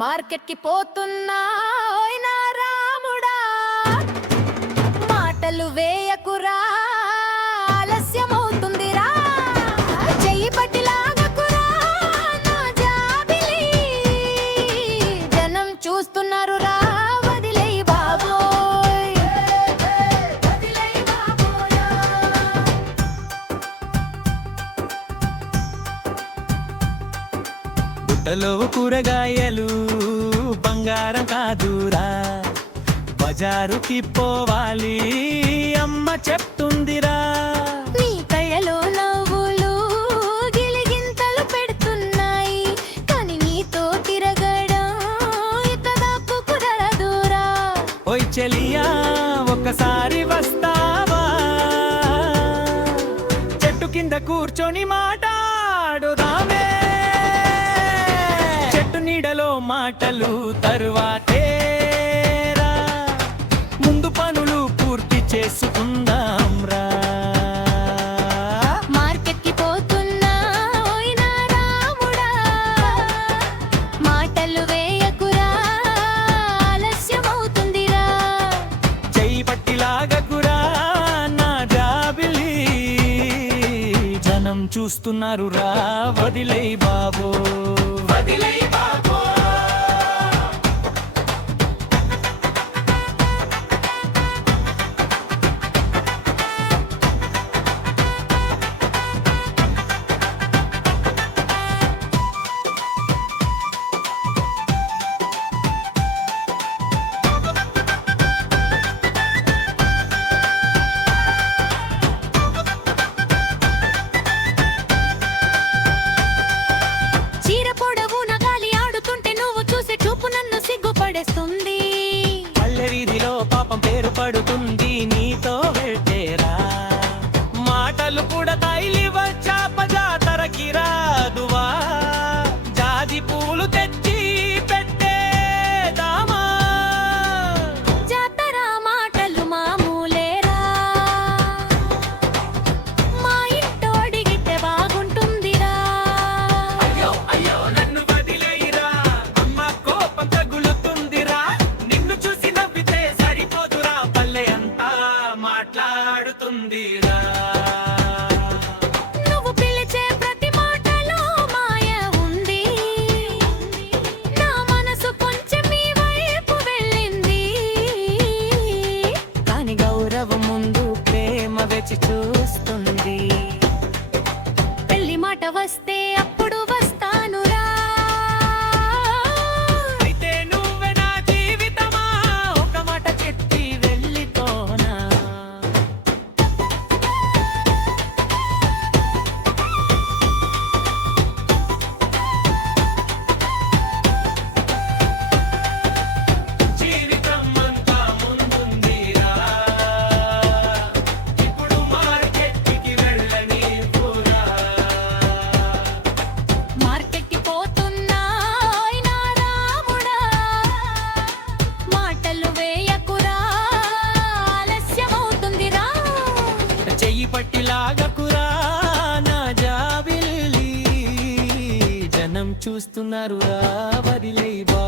Market కి పోతున్నా ఓయినా రాముడా, మాటలు వేయకురా ఆలస్యమవుతుందిరా, చెయ్యి పట్టి లాగకురా నా జాబిలి, జనం చూస్తున్నారు రా వదిలేయ్ బాబోయ్, వదిలేయ్ బాబోయ్. బుట్టలో కూరగాయలు బంగారం కాదురా, బజారుకి పోవాలి అమ్మ చెప్తుందిరా. నీ కళ్ళలో నవ్వులు గిలిగింతలు పెడుతున్నాయి, కానీ నీతో తిరగడం ఇక నాకు కుదరదురా. ఓయ్ చెలియా ఒక్కసారి వస్తావా, చెట్టు కింద కూర్చొని మాట్లాడుదామే, చెట్టు నీడలో మాటలు తరువాతేరా, ముందు పనులు పూర్తి చేసుకుందాం రా. మార్కెట్ కి పోతున్నా ఓయినా రాముడా, మాటలు వేయకురా ఆలస్యమవుతుందిరా, చెయ్యి పట్టి లాగకురా నా జాబిలి, జనం చూస్తున్నారు రా వదిలేయ్ బాబో, వదిలేయ్ బాబో. చీర పొడవున గాలి ఆడుతుంటే నువ్వు చూసే చూపు నన్ను సిగ్గుపడేస్తుంది, పల్లె వీధిలో పాపం పేరు పడుతుంది నీతో వెళ్తేరా, మాటలు కూడా తైలి వచ్చాప జాతరకి రాదువా, జాజి పూలు తెచ్చి పెట్టేదామా. జాతర మాటలు మామూలేరా, మా ఇంటో అడిగితే బాగుంటుందిరా. అయ్యో అయ్యో నన్ను వదిలేయిరా, అమ్మ కోపం తగులుతుందిరా, నిన్ను చూసి నవ్వితే సరిపోదురా, పల్లె అంతా మాట్లాడుతుందిరా. నువ్వు పిలిచే ప్రతి మాటలో మాయ ఉంది, నా మనసు కొంచెం మీ వైపు వెళ్ళింది, కాని గౌరవం ముందు ప్రేమ వెచి చూస్తుంది, పెళ్లి మాట వస్తే అప్పుడు వస్తానురా. అయితే నువ్వే నా జీవితమా, ఒక మాట చెప్పి వెళ్ళిపోనా. జీవితం అంతా ముందుందిరా, ఇప్పుడు మార్కెట్కి వెళ్ళని పూరా. మార్కెట్ కి పోతున్నా ఓయినా రాముడా, మాటలు వేయకురా ఆలస్యమవుతుందిరా, చెయ్యి పట్టి లాగకురా నా జాబిలి, జనం చూస్తున్నారు రా వదిలేయ్ బా.